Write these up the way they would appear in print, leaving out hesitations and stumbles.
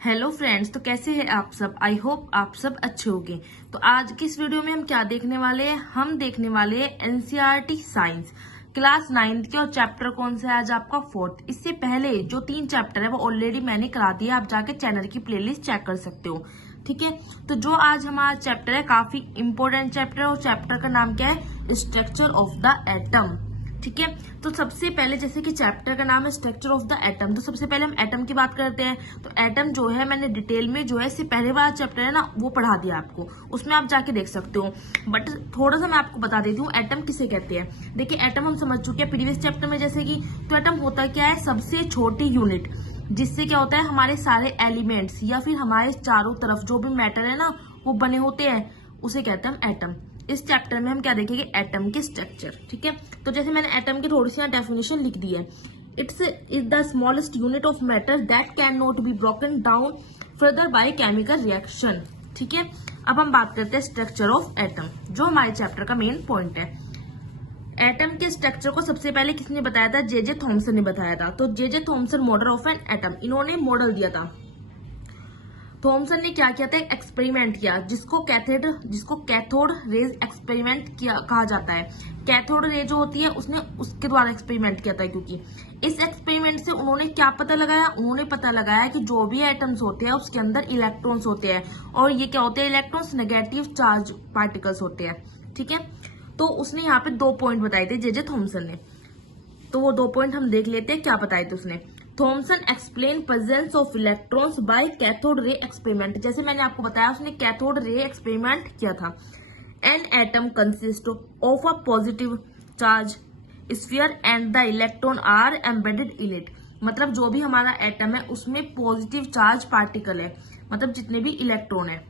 Hello friends, तो कैसे हैं आप सब। आई होप आप सब अच्छे होंगे। तो आज की इस वीडियो में हम क्या देखने वाले हैं, हम देखने वाले हैं एनसीईआरटी साइंस क्लास 9th के, और चैप्टर कौन सा है आज आपका 4th। इससे पहले जो 3 चैप्टर है वो ऑलरेडी मैंने करा दिया, आप जाके चैनल की प्लेलिस्ट चेक कर सकते हो। ठीक है, तो जो आज हमारा चैप्टर है काफी इंपॉर्टेंट चैप्टर है, और चैप्टर का नाम क्या है, स्ट्रक्चर ऑफ द एटम। ठीक है, तो सबसे पहले जैसे कि चैप्टर का नाम है स्ट्रक्चर ऑफ द एटम, तो सबसे पहले हम एटम की बात करते हैं। तो एटम जो है मैंने डिटेल में जो है इससे पहले वाला चैप्टर है ना वो पढ़ा दिया आपको, उसमें आप जाके देख सकते हो। बट थोड़ा सा मैं आपको बता देती हूँ एटम किसे कहते हैं। देखिए, एटम हम समझ चुके हैं प्रीवियस चैप्टर में जैसे कि। तो एटम होता क्या है, सबसे छोटी यूनिट, जिससे क्या होता है हमारे सारे एलिमेंट्स या फिर हमारे चारों तरफ जो भी मैटर है ना वो बने होते हैं, उसे कहते हैं हम एटम। इस चैप्टर में हम क्या देखेंगे, एटम के स्ट्रक्चर। ठीक है, तो जैसे मैंने एटम की थोड़ी सी डेफिनेशन लिख दी है। It's is the smallest unit of matter that can not be broken down further by chemical reaction. ठीक है, अब हम बात करते हैं स्ट्रक्चर ऑफ एटम, जो हमारे चैप्टर का मेन पॉइंट है। एटम के स्ट्रक्चर को सबसे पहले किसने बताया था, जे थॉमसन ने बताया था। तो J Thomson model of an atom, इन्होंने मॉडल दिया था। थॉमसन ने क्या किया था, एक्सपेरिमेंट किया जिसको कैथोड रेज एक्सपेरिमेंट कहा जाता है। कैथोड रे जो होती है उसके द्वारा एक्सपेरिमेंट किया था, क्योंकि इस एक्सपेरिमेंट से उन्होंने क्या पता लगाया, उन्होंने पता लगाया कि जो भी एटम्स होते हैं उसके अंदर इलेक्ट्रॉन्स होते हैं, और ये क्या होते हैं, इलेक्ट्रॉन्स नेगेटिव चार्ज पार्टिकल्स होते हैं। ठीक है, तो उसने यहाँ पे 2 पॉइंट बताए थे जे थॉमसन ने, तो वो 2 पॉइंट हम देख लेते हैं क्या बताए थे उसने। Thomson explain presence of electrons by cathode ray experiment. जैसे मैंने आपको बताया उसने कैथोड रे एक्सपेरिमेंट किया था। An atom consist of a positive charge sphere and the electron are embedded in it. मतलब जो भी हमारा एटम है उसमें पॉजिटिव चार्ज पार्टिकल है, मतलब जितने भी इलेक्ट्रॉन है।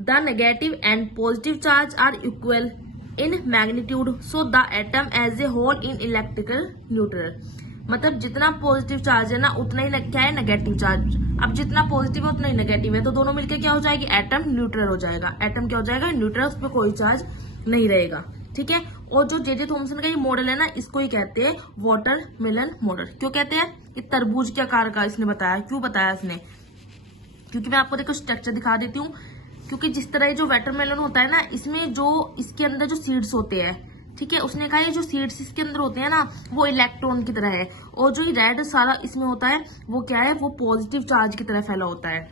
The negative and positive charge are equal in magnitude, so the atom as a whole in electrical neutral. मतलब जितना पॉजिटिव चार्ज है ना उतना ही क्या है, नेगेटिव चार्ज। अब जितना पॉजिटिव है उतना ही नेगेटिव है, तो दोनों मिलकर क्या हो जाएगी, एटम न्यूट्रल हो जाएगा। एटम क्या हो जाएगा, न्यूट्रल, उस पर कोई चार्ज नहीं रहेगा। ठीक है, और जो जे थॉमसन का ये मॉडल है ना, इसको ही कहते हैं वाटरमेलन मॉडल। क्यों कहते हैं, ये तरबूज के आकार का इसने बताया। क्यों बताया इसने, क्योंकि मैं आपको देखो स्ट्रक्चर दिखा देती हूँ। क्योंकि जिस तरह जो वाटरमेलन होता है ना, इसमें जो इसके अंदर जो सीड्स होते हैं, ठीक है, उसने कहा ये जो सीड्स इसके अंदर होते हैं ना वो इलेक्ट्रॉन की तरह है, और जो रेड सारा इसमें होता है वो क्या है, वो पॉजिटिव चार्ज की तरह फैला होता है।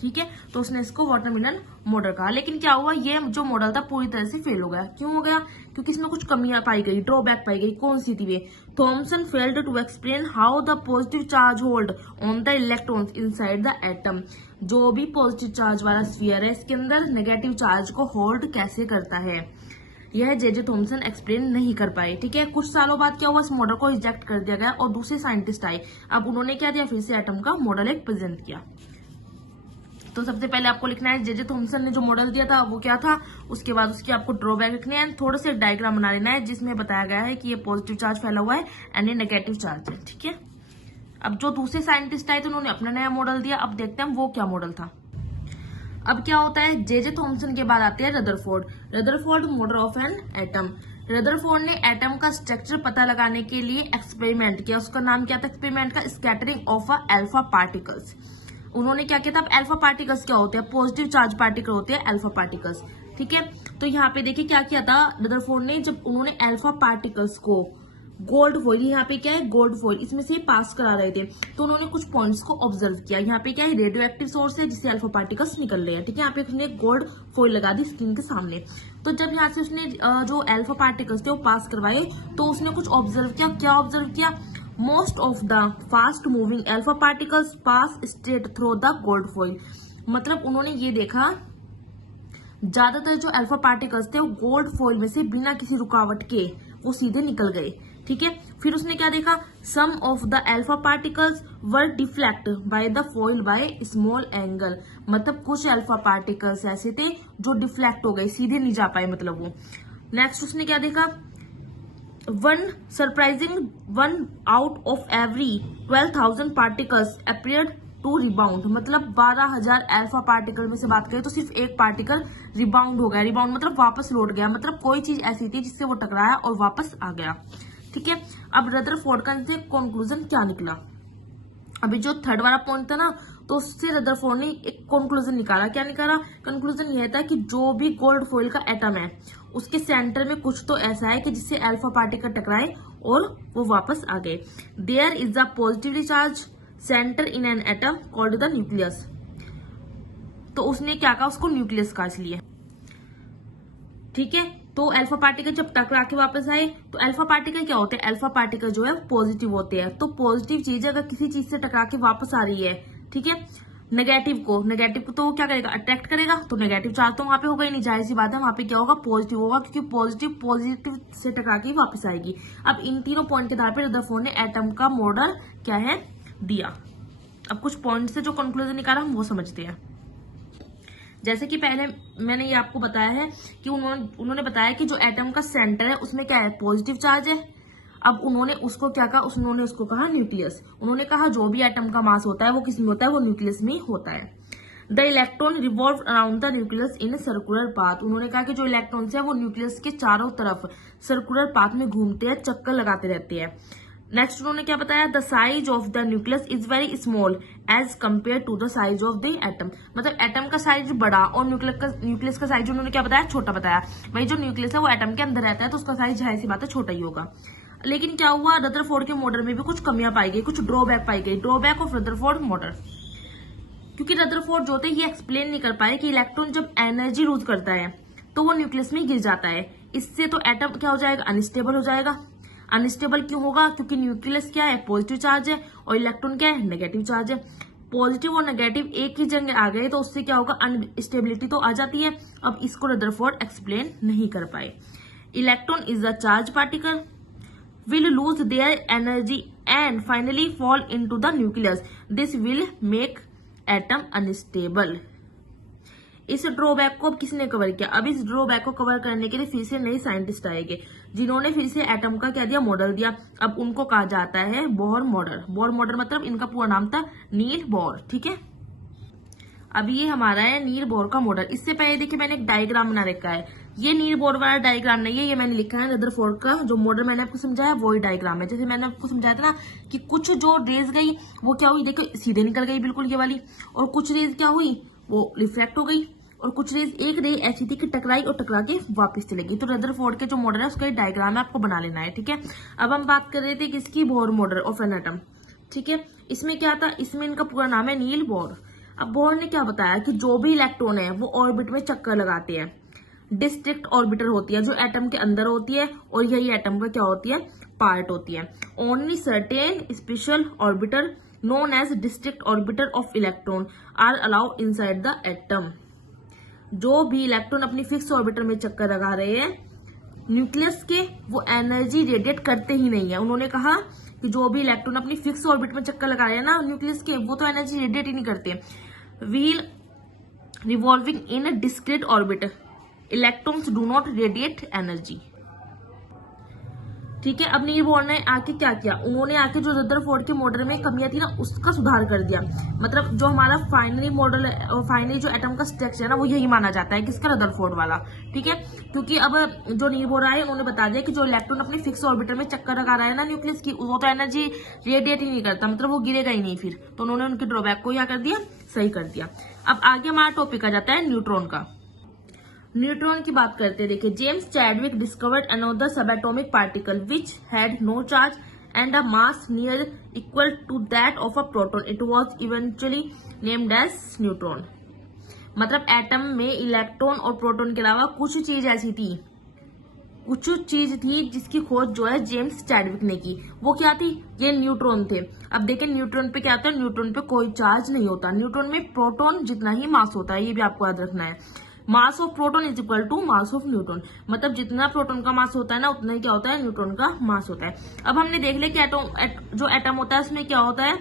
ठीक है, तो उसने इसको वाटरमेलन मॉडल कहा। लेकिन क्या हुआ, ये जो मॉडल था पूरी तरह से फेल हो गया। क्यों हो गया, क्योंकि इसमें कुछ कमियां पाई गई, ड्रॉबैक पाई गई। कौन सी थी वे, Thomson failed to explain how the positive charge hold on the electrons inside the atom. जो भी पॉजिटिव चार्ज वाला स्फीयर है इसके अंदर नेगेटिव चार्ज को होल्ड कैसे करता है, यह जे थॉमसन एक्सप्लेन नहीं कर पाए। ठीक है, कुछ सालों बाद क्या हुआ, इस मॉडल को रिजेक्ट कर दिया गया और दूसरे साइंटिस्ट आए। अब उन्होंने क्या दिया, फिर से एटम का मॉडल एक प्रेजेंट किया। तो सबसे पहले आपको लिखना है जे थॉमसन ने जो मॉडल दिया था वो क्या था, उसके बाद उसकी आपको ड्रॉबैक लिखने हैं, थोड़ा सा डायग्राम बना लेना है जिसमें बताया गया है कि ये पॉजिटिव चार्ज फैला हुआ है एंड ये नेगेटिव चार्ज है। ठीक है, अब जो दूसरे साइंटिस्ट आए थे उन्होंने अपना नया मॉडल दिया। अब देखते हैं वो क्या मॉडल था। अब क्या होता है, जे थॉमसन के बाद आते हैं Rutherford model of an atom. Rutherford ने एटम का स्ट्रक्चर पता लगाने के लिए एक्सपेरिमेंट किया। उसका नाम क्या था एक्सपेरिमेंट का, scattering of a alpha particles. उन्होंने क्या किया था, अब अल्फा पार्टिकल्स क्या होते हैं, पॉजिटिव चार्ज पार्टिकल होते हैं अल्फा पार्टिकल्स। ठीक है, तो यहाँ पे देखिए क्या किया था रदरफोर्ड ने, जब उन्होंने अल्फा पार्टिकल्स को गोल्ड फॉइल, यहाँ पे क्या है गोल्ड फॉइल, इसमें से पास करा रहे थे, तो उन्होंने कुछ पॉइंट्स को ऑब्जर्व किया। यहाँ पे क्या है, रेडियो एक्टिव सोर्स है जिससे अल्फा पार्टिकल्स निकल रहे हैं। ठीक है, यहाँ पे उसने गोल्ड फॉइल लगा दी स्क्रीन के सामने। तो जब यहाँ से उसने जो अल्फा पार्टिकल्स थे वो पास करवाए, तो उसने कुछ ऑब्जर्व किया। क्या ऑब्जर्व किया, most of the fast moving alpha particles pass straight through the gold foil. मतलब उन्होंने ये देखा ज्यादातर जो अल्फा पार्टिकल्स थे वो गोल्ड फॉइल में से बिना किसी रुकावट के वो सीधे निकल गए। ठीक है, फिर उसने क्या देखा, some of the alpha particles were deflect by the foil by small angle. मतलब कुछ अल्फा पार्टिकल्स ऐसे थे जो डिफ्लेक्ट हो गए, सीधे नहीं जा पाए मतलब वो। नेक्स्ट उसने क्या देखा, one surprising 1 out of every 12,000 particles appeared to rebound. मतलब 12,000 अल्फा पार्टिकल में से बात करें तो सिर्फ एक पार्टिकल रिबाउंड हो गया। रिबाउंड मतलब वापस लौट गया, मतलब कोई चीज ऐसी थी जिससे वो टकराया और वापस आ गया। ठीक है, अब रदरफोर्ड का कंक्लूजन क्या निकला, अभी जो थर्ड वाला पॉइंट था ना, तो उससे रदरफोर्ड ने एक कंक्लूजन निकाला। क्या निकाला? कंक्लूजन यह था कि जो भी गोल्ड फॉइल का एटम है उसके सेंटर में कुछ तो ऐसा है कि जिससे अल्फा पार्टिकल टकराए और वो वापस आ गए। There is a positively charged centre in an atom called the nucleus. तो उसने क्या कहा? उसको न्यूक्लियस कहा इसलिए। ठीक है, तो अल्फा पार्टिकल जब टकरा के वापस आए, तो अल्फा पार्टिकल क्या होते हैं? अल्फा पार्टिकल जो है पॉजिटिव होते हैं। तो पॉजिटिव चीज अगर किसी चीज से टकरा के वापस आ रही है, ठीक है, नेगेटिव को तो वो क्या करेगा? अट्रैक्ट करेगा। तो नेगेटिव चार्ज तो वहां पे होगा ही नहीं, जाहिर सी बात है, वहां पे क्या होगा? पॉजिटिव होगा, क्योंकि पॉजिटिव से टकरा के वापस आएगी। अब इन तीनों पॉइंट के आधार पर रदरफोर्ड ने एटम का मॉडल क्या है दिया। अब कुछ पॉइंट से जो कंक्लूजन निकाला हम वो समझते हैं। जैसे कि पहले मैंने ये आपको बताया है कि उन्होंने बताया कि जो एटम का सेंटर है उसमें क्या है? पॉजिटिव चार्ज है। अब उन्होंने उसको क्या कहा? उन्होंने उसको कहा न्यूक्लियस। उन्होंने कहा जो भी एटम का मास होता है वो किस में होता है? वो न्यूक्लियस में होता है। The electron revolve around the nucleus in circular path. उन्होंने कहा कि जो इलेक्ट्रॉन्स है वो न्यूक्लियस के चारों तरफ सर्कुलर पाथ में घूमते हैं, चक्कर लगाते रहते हैं। नेक्स्ट उन्होंने क्या बताया? The size of the nucleus is very small as compare to the size of the atom. मतलब एटम का साइज बड़ा और न्यूक्लियस का साइज उन्होंने क्या बताया? छोटा बताया। भाई जो न्यूक्लियस है वो एटम के अंदर रहता है तो उसका साइज जाहिर सी बात है छोटा ही होगा। लेकिन क्या हुआ? रदरफोर्ड के मॉडल में भी कुछ कमियां पाई गई, कुछ ड्रॉबैक पाई गई। ड्रॉबैक ऑफ रदरफोर्ड मॉडल, क्योंकि रदरफोर्ड जो थे ये एक्सप्लेन नहीं कर पाए कि इलेक्ट्रॉन जब एनर्जी लूज करता है तो वो न्यूक्लियस में गिर जाता है। इससे तो एटम क्या हो जाएगा? अनस्टेबल हो जाएगा। अनस्टेबल क्यों होगा? क्योंकि न्यूक्लियस क्या है? पॉजिटिव चार्ज है और इलेक्ट्रॉन क्या है? नेगेटिव चार्ज है। पॉजिटिव और नेगेटिव एक ही जगह आ गए तो उससे क्या होगा? अनस्टेबिलिटी तो आ जाती है। अब इसको रदरफोर्ड एक्सप्लेन नहीं कर पाए। Electron is a charge particle will lose their energy and finally fall into the nucleus. This will make atom unstable. इस ड्रॉबैक को अब किसने कवर किया? अब इस ड्रॉबैक को कवर करने के लिए फिर से नए साइंटिस्ट आएंगे जिन्होंने फिर से एटम का क्या दिया? मॉडल दिया। अब उनको कहा जाता है बोर मॉडल। बोर मॉडल मतलब इनका पूरा नाम था नील बोर। ठीक है, अब ये हमारा है नील बोर का मॉडल। इससे पहले देखिए मैंने एक डायग्राम बना रखा है। ये नील बोर वाला डायग्राम नहीं है, ये मैंने लिखा है रदरफोर्ड का जो मॉडल मैंने आपको समझाया वही डायग्राम है। जैसे मैंने आपको समझाया था ना कि कुछ जो रेज गई वो क्या हुई? देखो सीधे निकल गई बिल्कुल ये वाली, और कुछ रेज क्या हुई? वो रिफ्लेक्ट हो गई, और कुछ रेज एक रे ऐसी थी कि टकराई और टकरा के वापस चली गई। तो रदरफोर्ड के जो मॉडल है उसका डायग्राम है, आपको बना लेना है। ठीक है, अब हम बात कर रहे थे किसकी? Bohr model of an atom. ठीक है, इसमें क्या था? इसमें इनका पूरा नाम है नील बोर। अब बोर ने क्या बताया कि जो भी इलेक्ट्रॉन है वो ऑर्बिट में चक्कर लगाते हैं। डिस्ट्रिक्ट ऑर्बिटर होती है जो एटम के अंदर होती है, और यही एटम का क्या होती है? पार्ट होती है। Only certain special orbiter known as district orbiter of electron are allowed inside the atom. जो भी इलेक्ट्रॉन अपनी फिक्स ऑर्बिटर में चक्कर लगा रहे हैं न्यूक्लियस के, वो एनर्जी रेडिएट करते ही नहीं है। उन्होंने कहा कि जो भी इलेक्ट्रॉन अपनी फिक्स ऑर्बिट में चक्कर लगा रहे हैं ना न्यूक्लियस के, वो तो एनर्जी रेडिएट ही नहीं करते। Wheel revolving in discrete orbit electrons do not radiate energy. ठीक है, अब नील बोर ने आके क्या किया? उन्होंने आके जो रदरफोर्ड के मॉडल में कमियां थी ना उसका सुधार कर दिया। मतलब जो हमारा फाइनली मॉडल और फाइनली जो एटम का स्ट्रक्चर है ना वो यही माना जाता है, किसका? रदरफोर्ड वाला। ठीक है, क्योंकि अब जो नील बोर आए उन्होंने बता दिया कि जो इलेक्ट्रॉन अपने फिक्स ऑर्बिटर में चक्कर लगा रहा है ना न्यूक्लियस की, वो तो एनर्जी रेडिएट ही नहीं करता, मतलब वो गिरेगा ही नहीं फिर। तो उन्होंने उनके ड्रॉबैक को क्या कर दिया? सही कर दिया। अब आगे हमारा टॉपिक आ जाता है न्यूट्रॉन का। न्यूट्रॉन की बात करते हैं। देखिए, James Chadwick discovered another subatomic particle which had no charge and a mass near equal to that of a proton. It was eventually named as neutron. मतलब एटम में इलेक्ट्रॉन और प्रोटॉन के अलावा कुछ चीज ऐसी थी, कुछ चीज थी जिसकी खोज जो है जेम्स चैडविक ने की। वो क्या थी? ये न्यूट्रॉन थे। अब देखें न्यूट्रॉन पे क्या होता है? न्यूट्रॉन पे कोई चार्ज नहीं होता। न्यूट्रॉन में प्रोटॉन जितना ही मास होता है, ये भी आपको याद रखना है। Mass of proton is equal to mass of neutron. मतलब जितना प्रोटॉन का मास होता है ना उतना ही क्या होता है? न्यूट्रॉन का मास होता है। अब हमने देख लिया कि जो एटम होता है उसमें क्या होता है?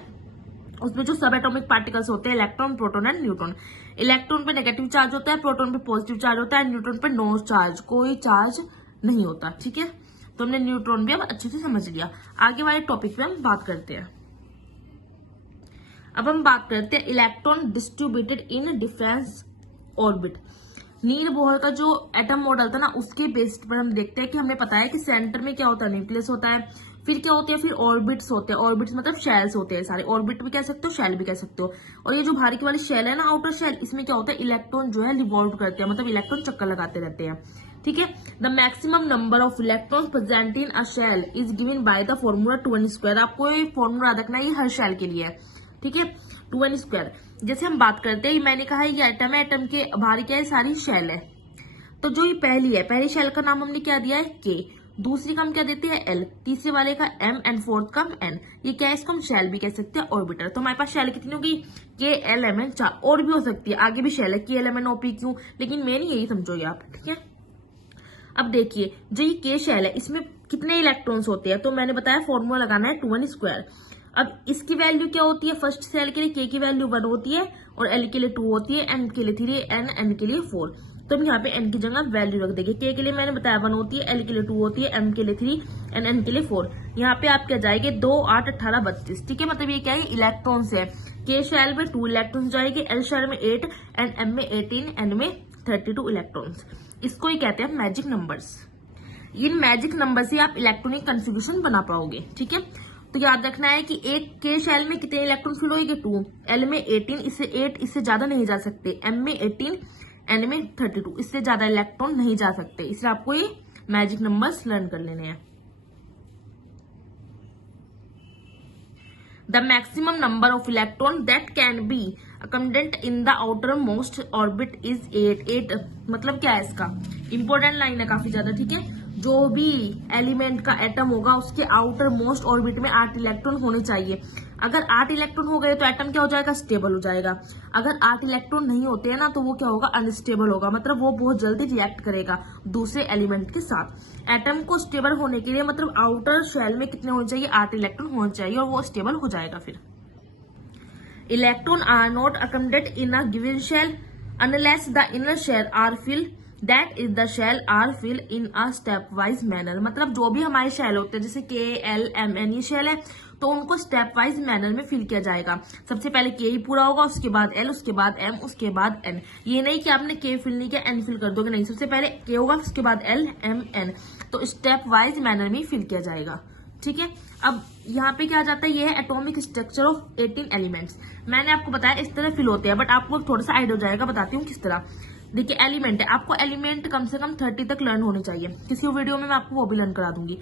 उसमें जो सब एटॉमिक पार्टिकल्स होते हैं electron, proton and neutron. Electron पे नेगेटिव चार्ज होता है, प्रोटॉन पे पॉजिटिव चार्ज होता है, न्यूट्रॉन पे नो चार्ज, कोई चार्ज नहीं होता। ठीक है, तो हमने न्यूट्रॉन भी अब अच्छे से समझ लिया। आगे वाले टॉपिक पे हम बात करते हैं। अब हम बात करते हैं electron distributed in difference orbit. Niels Bohr का जो एटम मॉडल था ना उसके बेस्ड पर हम देखते हैं कि हमें पता है कि सेंटर में क्या होता है? न्यूक्लियस होता है। फिर क्या होते हैं, फिर ऑर्बिट्स होते हैं। ऑर्बिट्स मतलब शेल्स होते हैं सारे, ऑर्बिट भी कह सकते हो, शेल भी कह सकते हो। और ये जो बाहर की वाली शेल है ना, आउटर शेल, इसमें क्या होता है, इलेक्ट्रॉन जो है रिवॉल्व करते हैं, मतलब इलेक्ट्रॉन चक्कर लगाते रहते हैं। ठीक है। The maximum number of electrons present in a shell is given by the formula 2n²। आपको ये फॉर्मूला रखना है, ये हर शेल के लिए है। ठीक है, 2n²। जैसे हम बात करते हैं, मैंने कहा ये एटम है, एटम के बाहर क्या है, सारी शेल है। तो जो ये पहली है, पहली शेल का नाम हमने क्या दिया है, के। दूसरी का हम क्या देते हैं, एल। तीसरे वाले का एम एंड फोर्थ का एन। ये क्या है, इसको हम शेल भी कह सकते हैं, ऑर्बिटर। तो हमारे पास शेल कितनी होगी, के एल एम एन 4। और भी हो सकती है, आगे भी शेल है, K L M N O P Q, लेकिन मेन यही समझोगे आप। ठीक है। अब देखिए, जो ये के शेल है, इसमें कितने इलेक्ट्रॉन्स होते हैं, तो मैंने बताया फॉर्मूला लगाना है 2n²। अब इसकी वैल्यू क्या होती है, फर्स्ट सेल के लिए के की वैल्यू 1 होती है, और एल के लिए 2 होती है, एन के लिए 3, एन के लिए 4। तो हम यहाँ पे एन की जगह वैल्यू रख देंगे। के लिए मैंने बताया 1 होती है, एल के लिए 2 होती है, एम के लिए 3, एन के लिए 4। यहाँ पे आप क्या जाएंगे, 2, 8, 18, 32। ठीक है, मतलब ये क्या है, इलेक्ट्रॉन्स है। के शेल में 2 इलेक्ट्रॉन्स जाएंगे, एल शेल में 8, एंड एम में 18, एन में 32 इलेक्ट्रॉन्स। इसको ही कहते हैं magic numbers. In magic number से आप इलेक्ट्रॉनिक कन्फिग्यूरेशन बना पाओगे। ठीक है, तो याद रखना है कि एक के शेल में कितने इलेक्ट्रॉन फिल होंगे, 2, एल में 18, इससे 8 इससे ज्यादा नहीं जा सकते, एम में 18, एन में 32, इससे ज्यादा इलेक्ट्रॉन नहीं जा सकते। इसलिए आपको ये मैजिक नंबर्स लर्न कर लेने हैं। The maximum number of electron that can be accommodate in the outer most orbit is 8। 8 मतलब क्या है, इसका इंपॉर्टेंट लाइन है काफी ज्यादा। ठीक है, जो भी एलिमेंट का एटम होगा उसके आउटर मोस्ट ऑर्बिट में 8 इलेक्ट्रॉन होने चाहिए। अगर 8 इलेक्ट्रॉन हो गए तो एटम क्या हो जाएगा, स्टेबल हो जाएगा। अगर 8 इलेक्ट्रॉन नहीं होते हैं ना, तो वो क्या होगा, अनस्टेबल होगा, मतलब वो बहुत जल्दी रिएक्ट करेगा दूसरे एलिमेंट के साथ। एटम को स्टेबल होने के लिए मतलब आउटर शेल में कितने होने चाहिए, 8 इलेक्ट्रॉन होने चाहिए, और वो स्टेबल हो जाएगा। फिर electron are not accommodate in a given shell unless the inner shell are fill, that is the shell are fill in a step wise manner. मतलब जो भी हमारे शेल होते हैं, जैसे के एल एम एन ये शेल है, तो उनको स्टेप वाइज मैनर में फिल किया जाएगा। सबसे पहले के ही पूरा होगा, उसके बाद एल, उसके बाद एम, उसके बाद एन। ये नहीं कि आपने के फिल नहीं किया एन फिल कर दोगे, नहीं, सबसे पहले के होगा, उसके बाद एल एम एन। तो स्टेप वाइज मैनर में फिल किया जाएगा। ठीक है, अब यहाँ पे क्या आ जाता है, ये है एटॉमिक स्ट्रक्चर ऑफ 18 एलिमेंट्स। मैंने आपको बताया इस तरह फिल होते हैं, बट आपको थोड़ा सा आइडिया हो जाएगा, बताती हूँ किस तरह। देखिए, एलिमेंट है, आपको एलिमेंट कम से कम 30 तक लर्न होने चाहिए। किसी वीडियो में मैं आपको वो भी लर्न करा दूंगी।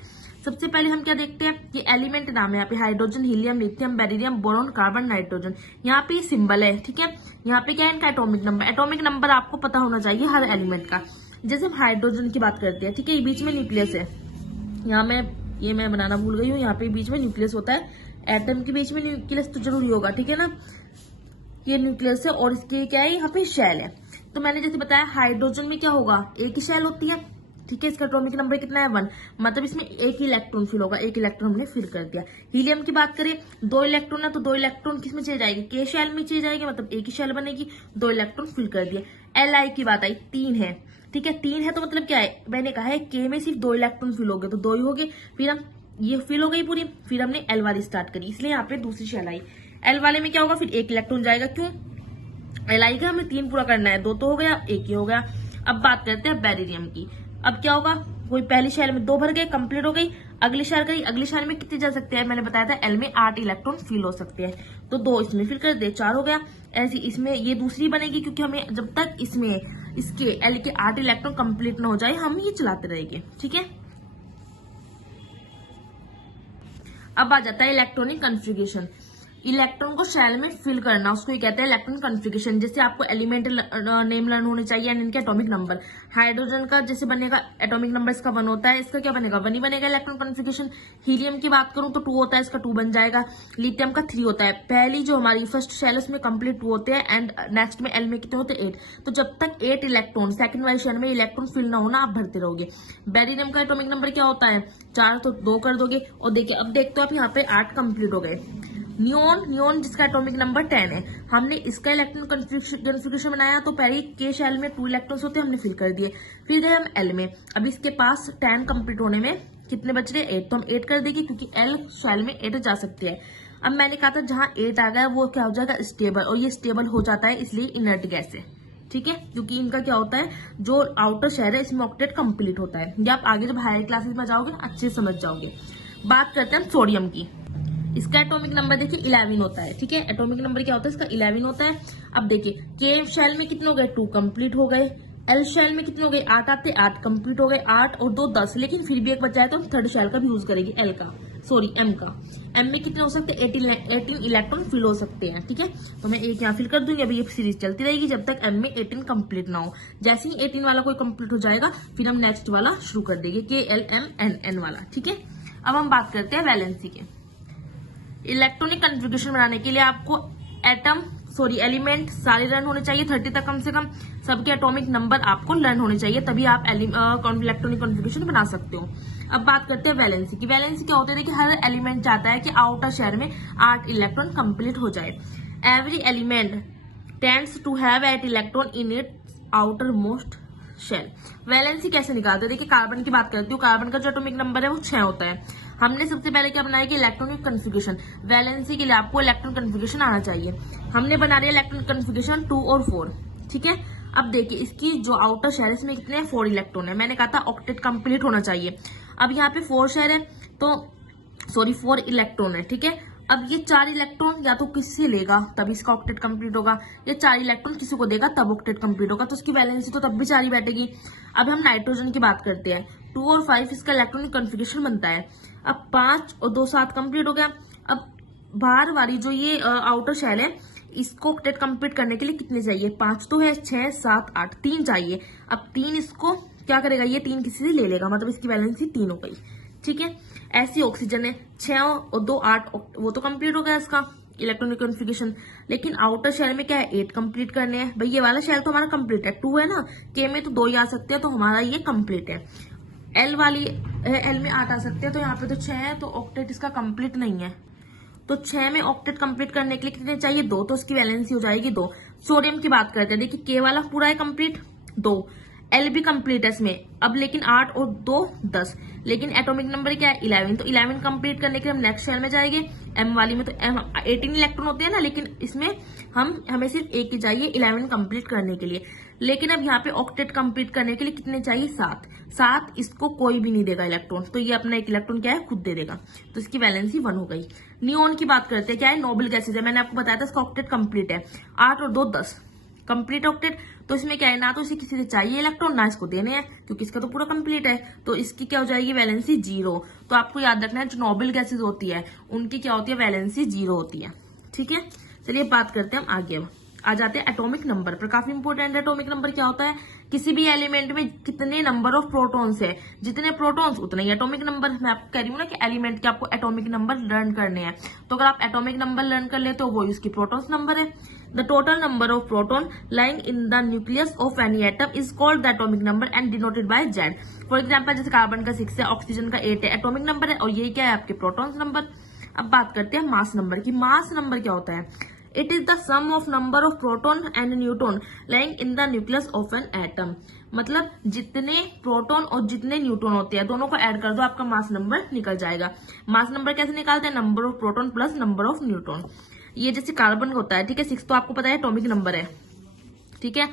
सबसे पहले हम क्या देखते हैं, कि एलिमेंट नाम है यहाँ पे, hydrogen, helium, lithium, beryllium, boron, carbon, nitrogen. यहाँ पे सिंबल है। ठीक है, यहाँ पे क्या है, इनका एटॉमिक नंबर। एटॉमिक नंबर आपको पता होना चाहिए हर एलिमेंट का। जैसे हम हाइड्रोजन की बात करते हैं, ठीक है, ये बीच में न्यूक्लियस है। यहाँ मैं बनाना भूल गई हूँ, यहाँ पे बीच में न्यूक्लियस होता है। एटम के बीच में न्यूक्लियस तो जरूरी होगा, ठीक है ना। ये न्यूक्लियस है और इसके क्या है, यहाँ पे शेल है। तो मैंने जैसे बताया, हाइड्रोजन में क्या होगा, एक ही शेल होती है। ठीक है, इसका एटॉमिक नंबर कितना है, 1, मतलब इसमें एक ही इलेक्ट्रॉन फिल होगा, एक इलेक्ट्रॉन हमने फिल कर दिया। हीलियम की बात करें, 2 इलेक्ट्रॉन है, तो 2 इलेक्ट्रॉन किसमें चले जाएंगे, के शेल में चले जाएंगे, मतलब एक ही शेल बनेगी, 2 इलेक्ट्रॉन फिल कर दिए। एल की बात आई, 3 है। ठीक है, 3 है तो मतलब क्या है, मैंने कहा है के में सिर्फ 2 इलेक्ट्रॉन फिल हो गए, तो 2 ही हो गए। फिर हम ये फिल हो गई पूरी, फिर हमने एल वाली स्टार्ट करी, इसलिए यहाँ पे दूसरी शेल आई। एल वाले में क्या होगा, फिर एक इलेक्ट्रॉन जाएगा, क्यों, एल आई का हमें 3 पूरा करना है, 2 तो हो गया, 1 ही हो गया। अब बात करते हैं बेरिलियम की। अब क्या होगा, कोई पहली शेल में 2 भर गए, कंप्लीट हो गई। अगली शेल गई, अगली शेल में कितने जा सकते हैं, मैंने बताया था एल में 8 इलेक्ट्रॉन फिल हो सकते हैं, तो 2 इसमें फिल कर दे, 4 हो गया। ऐसी इसमें ये दूसरी बनेगी, क्योंकि हमें जब तक इसमें इसके एल के 8 इलेक्ट्रॉन कंप्लीट ना हो जाए, हम ये चलाते रहेंगे। ठीक है, अब आ जाता है इलेक्ट्रॉनिक कन्फिग्रेशन। इलेक्ट्रॉन को शेल में फिल करना, उसको ये कहते हैं इलेक्ट्रॉन कन्फिग्रेशन। जैसे आपको एलिमेंट नेम लर्न होने चाहिए एंड इनके एटॉमिक नंबर। हाइड्रोजन का जैसे बनेगा एटॉमिक नंबर, इसका 1 होता है, इसका क्या बनेगा, 1 ही बनेगा इलेक्ट्रॉन कन्फिग्रेशन। हीलियम की बात करूं तो 2 होता है, इसका 2 बन जाएगा। लिथियम का 3 होता है। पहली जो हमारी फर्स्ट शेल उसमें कंप्लीट 2 होते हैं, एंड नेक्स्ट में एल में कितने होते हैं, 8। तो जब तक 8 इलेक्ट्रॉन सेकंड वाली शेल में इलेक्ट्रॉन फिल ना होना, आप भरते रहोगे। बेरिलियम का एटॉमिक नंबर क्या होता है, 4, तो 2 कर दोगे। और देखिए, अब देखते हो आप यहाँ पे 8 कंप्लीट हो गए। नियोन जिसका एटॉमिक नंबर 10 है, हमने इसका इलेक्ट्रॉन कन्फिग्रेशन बनाया, तो पहले के शेल में 2 इलेक्ट्रॉन्स होते हैं, हमने फिल कर दिए। फिर गए हम एल में, अब इसके पास 10 कंप्लीट होने में कितने बच रहे, 8, तो हम 8 कर देंगे, क्योंकि एल शेल में 8 जा सकते हैं। अब मैंने कहा था जहां 8 आ गया वो क्या हो जाएगा, स्टेबल, और ये स्टेबल हो जाता है इसलिए इनर्ट गैस है। ठीक है, क्योंकि इनका क्या होता है, जो आउटर शेल है इसमें ऑक्टेट कंप्लीट होता है। ये आप आगे जब हायर क्लासेस में जाओगे अच्छे से समझ जाओगे। बात करते हैं हम सोडियम की। इसका एटॉमिक नंबर देखिए 11 होता है, ठीक है। एटॉमिक नंबर क्या होता है इसका 11 होता है। अब देखिए के शेल में कितने हो गए 2 कंप्लीट हो गए, एल शेल में कितने हो गए 8 आते 8 कंप्लीट हो गए, 8 और 2 10, लेकिन फिर भी एक बचा है तो हम थर्ड शेल का भी यूज करेंगे एल का, सॉरी एम का। एम में कितने हो सकते हैं 18 इलेक्ट्रॉन फिल हो सकते हैं, ठीक है। तो मैं एक यहाँ फिल कर दूंगी। अभी ये सीरीज चलती रहेगी जब तक एम में 18 कंप्लीट ना हो। जैसे ही 18 वाला कोई कंप्लीट हो जाएगा फिर हम नेक्स्ट वाला शुरू कर देंगे के एल एम एन एन वाला, ठीक है। अब हम बात करते हैं वैलेंसी के। इलेक्ट्रॉनिक कन्फिग्रेशन बनाने के लिए आपको एलिमेंट सारे लर्न होने चाहिए 30 तक कम से कम। सबके एटॉमिक नंबर आपको लर्न होने चाहिए, तभी आप इलेक्ट्रॉनिक कन्फिग्रेशन बना सकते हो। अब बात करते हैं वैलेंसी की। वैलेंसी क्या होता है देखिए, हर एलिमेंट चाहता है कि आउटर शेल में 8 इलेक्ट्रॉन कंप्लीट हो जाए। Every element tends to have 8 electron in its outer most shell. Valency कैसे निकालते हैं देखिए, कार्बन की बात करती हूँ। कार्बन का जो एटॉमिक नंबर है वो 6 होता है। हमने सबसे पहले क्या बनाया कि इलेक्ट्रॉनिक कन्फिग्रेशन। वैलेंसी के लिए आपको इलेक्ट्रॉन कन्फिग्रेशन आना चाहिए। हमने बना दिया इलेक्ट्रॉनिक कन्फिग्रेशन 2 और 4, ठीक है। अब देखिए इसकी जो आउटर शेल है इसमें कितने 4 इलेक्ट्रॉन है। मैंने कहा था ऑक्टेट कंप्लीट होना चाहिए। अब यहाँ पे 4 शेल है तो 4 इलेक्ट्रॉन है, ठीक है। अब ये 4 इलेक्ट्रॉन या तो किससे लेगा तब इसका ऑक्टेट कंप्लीट होगा, ये 4 इलेक्ट्रॉन किसी को देगा तब ऑक्टेट कंप्लीट होगा, तो इसकी वैलेंसी तो तब भी 4 ही बैठेगी। अब हम नाइट्रोजन की बात करते हैं। 2 और 5 इसका इलेक्ट्रॉनिक कन्फिग्रेशन बनता है। अब 5 और 2 7 कंप्लीट हो गया। अब बाहर वाली जो ये आउटर शेल है इसको ऑक्टेट कंप्लीट करने के लिए कितने चाहिए, 5 तो है, 6 7 8, 3 चाहिए। अब 3 इसको क्या करेगा, ये 3 किसी से ले लेगा, मतलब इसकी वैलेंसी 3 हो गई, ठीक है। ऐसी ऑक्सीजन है 6 और 2 8, वो तो कंप्लीट हो गया इसका इलेक्ट्रॉनिक कन्फिग्रेशन। लेकिन आउटर शेल में क्या है 8 कंप्लीट करने हैं। भाई ये वाला शेल तो हमारा कंप्लीट है, 2 है ना, के में तो 2 ही आ सकते हैं, तो हमारा ये कंप्लीट है। एल में 8 आ सकते हैं, तो यहाँ पे तो 6 है, तो ऑक्टेट इसका कंप्लीट नहीं है। तो 6 में ऑक्टेट कंप्लीट करने के लिए कितने चाहिए 2, तो इसकी वैलेंसी हो जाएगी 2। सोडियम की बात करते हैं, देखिए के वाला पूरा है कंप्लीट 2, एल भी कंप्लीट है इसमें। अब लेकिन 8 और 2 10, लेकिन एटॉमिक नंबर क्या है 11, तो 11 कंप्लीट करने के लिए हम नेक्स्ट शेल में जाएंगे। एम वाली में तो 18 इलेक्ट्रॉन होते हैं ना, लेकिन इसमें हमें सिर्फ एक ही चाहिए 11 कंप्लीट करने के लिए। लेकिन अब यहाँ पे ऑक्टेट कंप्लीट करने के लिए कितने चाहिए 7, इसको कोई भी नहीं देगा इलेक्ट्रॉन, तो ये अपना एक इलेक्ट्रॉन क्या है खुद दे देगा, तो इसकी वैलेंसी 1 हो गई। नियोन की बात करते हैं, क्या है नोबल गैसेज है, मैंने आपको बताया था इसका ऑक्टेट कंप्लीट है। 8 और 2 10 कंप्लीट ऑक्टेट, तो इसमें क्या है ना तो इसे किसी से चाहिए इलेक्ट्रॉन ना इसको देने हैं, क्योंकि इसका तो पूरा कंप्लीट है, तो इसकी क्या हो जाएगी वैलेंसी 0। तो आपको याद रखना है जो नोबल गैसेज होती है उनकी क्या होती है वैलेंसी 0 होती है, ठीक है। चलिए बात करते हैं हम आगे, आ जाते हैं एटॉमिक नंबर पर। काफी इंपॉर्टेंट है एटॉमिक नंबर क्या होता है, किसी भी एलिमेंट में कितने नंबर ऑफ प्रोटॉन्स है, जितने प्रोटॉन्स उतना ही एटॉमिक नंबर। मैं आपको कह रही हूँ ना कि एलिमेंट के आपको एटॉमिक नंबर लर्न करने हैं, तो अगर आप एटॉमिक नंबर लर्न कर लेते हो वो उसकी प्रोटॉन्स नंबर है। The total number of proton lying in the nucleus of any atom is called the atomic number and denoted by Z. For example जैसे कार्बन का 6 है, ऑक्सीजन का 8 है, एटॉमिक नंबर है, और ये क्या है आपके प्रोटॉन्स नंबर। अब बात करते हैं मास नंबर की। मास नंबर क्या होता है, it is the sum of number of proton and neutron lying in the nucleus of an atom. मतलब जितने प्रोटॉन और जितने न्यूट्रॉन होते हैं दोनों को ऐड कर दो, आपका मास नंबर निकल जाएगा। मास नंबर कैसे निकालते हैं, number of proton plus number of neutron. ये जैसे कार्बन होता है, ठीक है, 6 तो आपको पता है एटॉमिक नंबर है, ठीक है।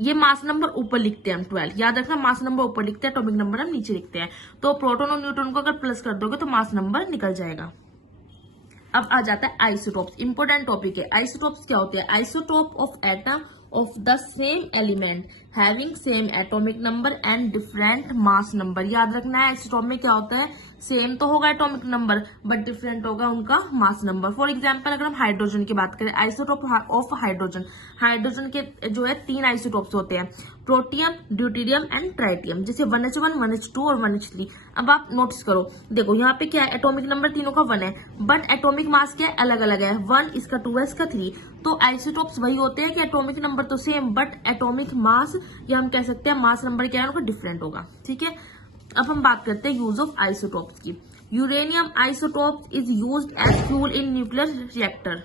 ये मास नंबर ऊपर लिखते हैं हम 12, याद रखना मास नंबर ऊपर लिखते हैं, एटॉमिक नंबर हम नीचे लिखते हैं। तो प्रोटॉन और न्यूट्रॉन को अगर प्लस कर दोगे तो मास नंबर निकल जाएगा। अब आ जाता है आइसोटोप्स, इंपोर्टेंट टॉपिक है। आइसोटोप्स क्या होते हैं, isotope of atom of the same element having same atomic number and different mass number. याद रखना है आइसोटोप में क्या होता है, सेम तो होगा एटॉमिक नंबर बट डिफरेंट होगा उनका मास नंबर। फॉर एग्जांपल अगर हम हाइड्रोजन की बात करें, आइसोटोप ऑफ हाइड्रोजन, हाइड्रोजन के जो है 3 आइसोटोप्स होते हैं, प्रोटियम, ड्यूटेरियम एंड ट्राइटियम, जैसे 1H1, 1H2 और 1H3। अब आप नोटिस करो, देखो यहाँ पे क्या है एटॉमिक नंबर तीनों का 1 है बट एटॉमिक मास क्या है अलग अलग है, 1 इसका 2 है इसका 3। तो आइसोटोप्स वही होते हैं कि एटॉमिक नंबर तो सेम बट एटॉमिक मास या हम कह सकते हैं मास नंबर क्या है उनका डिफरेंट होगा, ठीक है। अब हम बात करते हैं यूज ऑफ आइसोटोप्स की। Uranium isotope is used as fuel in nuclear reactor.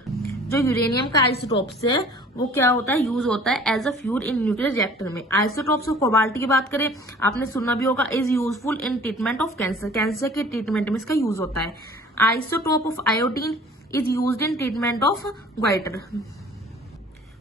जो यूरेनियम का आइसोटोप्स है वो क्या होता है, यूज होता है as a fuel in nuclear reactor में। आइसोटोप्स ऑफ कोबाल्ट की बात करें, आपने सुना भी होगा, is useful in treatment of cancer, cancer के ट्रीटमेंट में इसका यूज होता है। Isotope of iodine is used in treatment of goitre.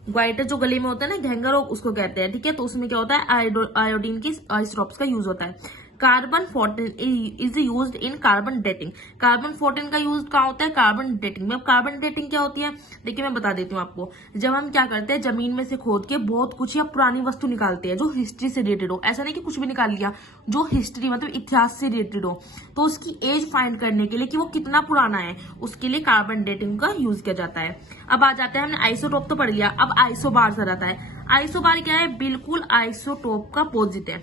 Goitre जो गले में होता है ना, घेंगा रोग उसको कहते हैं, ठीक है। तो उसमें क्या होता है आयोडीन की आइसोटोप्स का यूज होता है। Carbon 14 is used in carbon dating. Carbon 14 का यूज कहाँ होता है? कार्बन डेटिंग में। अब कार्बन डेटिंग क्या होती है? देखिए मैं बता देती हूँ आपको। जब हम क्या करते हैं, जमीन में से खोद के बहुत कुछ या पुरानी वस्तु निकालते हैं जो हिस्ट्री से रिलेटेड हो, ऐसा नहीं कि कुछ भी निकाल लिया, जो हिस्ट्री मतलब इतिहास से रिलेटेड हो, तो उसकी एज फाइंड करने के लिए कि वो कितना पुराना है, उसके लिए कार्बन डेटिंग का यूज किया जाता है। अब आ जाते हैं, हमने आइसोटोप तो पढ़ लिया, अब आइसोबार से जाता है। आइसोबार क्या है? बिल्कुल आइसोटोप का अपोजिट है।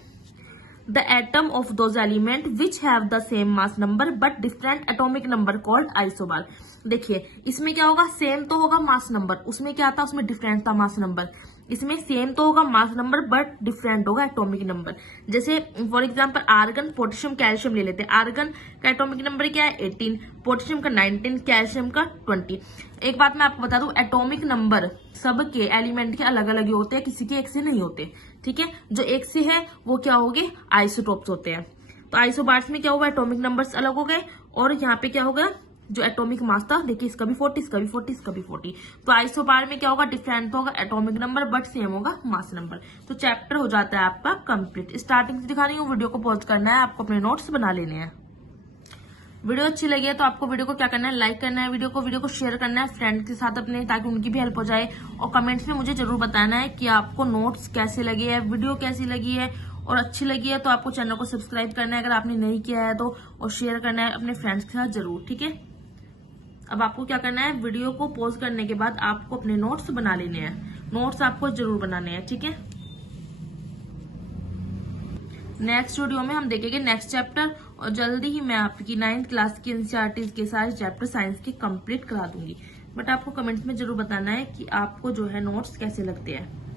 The atom of those element which have the same mass number but different atomic number called isobar। देखिए इसमें क्या होगा? सेम तो होगा मास नंबर, उसमें क्या था? उसमें डिफरेंट था मास नंबर। इसमें सेम तो होगा मास नंबर बट डिफरेंट होगा एटॉमिक नंबर। जैसे for example argon, potassium, calcium ले लेते हैं। आर्गन का एटॉमिक नंबर क्या है? 18, पोटेशियम का 19, कैल्शियम का 20। एक बात मैं आपको बता दूं, एटॉमिक नंबर सबके एलिमेंट के अलग अलग होते हैं, किसी के एक से नहीं होते, ठीक है। जो एक से है वो क्या हो गए? आइसोटोप्स होते हैं। तो आइसोबार्स में क्या होगा? एटॉमिक नंबर्स अलग हो गए, और यहाँ पे क्या होगा? जो एटॉमिक मास था, देखिए इसका भी 40, इसका भी 40, इसका भी 40। तो आइसोबार में क्या होगा? डिफरेंट तो होगा एटॉमिक नंबर बट सेम होगा मास नंबर। तो चैप्टर हो जाता है आपका कंप्लीट। स्टार्टिंग से दिखा रही हूँ, वीडियो को पॉज करना है, आपको अपने नोट्स बना लेने हैं। वीडियो अच्छी लगी है तो आपको वीडियो को क्या करना है? लाइक करना है, वीडियो को शेयर करना है फ्रेंड के साथ अपने, ताकि उनकी भी हेल्प हो जाए। और कमेंट्स में मुझे जरूर बताना है कि आपको नोट्स कैसे लगे है, वीडियो कैसी लगी है, और अच्छी लगी है तो आपको चैनल को सब्सक्राइब करना है अगर आपने नहीं किया है तो, और शेयर करना है अपने फ्रेंड्स के साथ जरूर, ठीक है। अब आपको क्या करना है? वीडियो को पॉज करने के बाद आपको अपने नोट्स बना लेने हैं। नोट्स आपको जरूर बनाने हैं, ठीक है। नेक्स्ट वीडियो में हम देखेंगे नेक्स्ट चैप्टर, और जल्दी ही मैं आपकी 9th क्लास की एनसीईआरटी के सारे चैप्टर साइंस के कंप्लीट करा दूंगी। बट आपको कमेंट्स में जरूर बताना है कि आपको जो है नोट्स कैसे लगते हैं।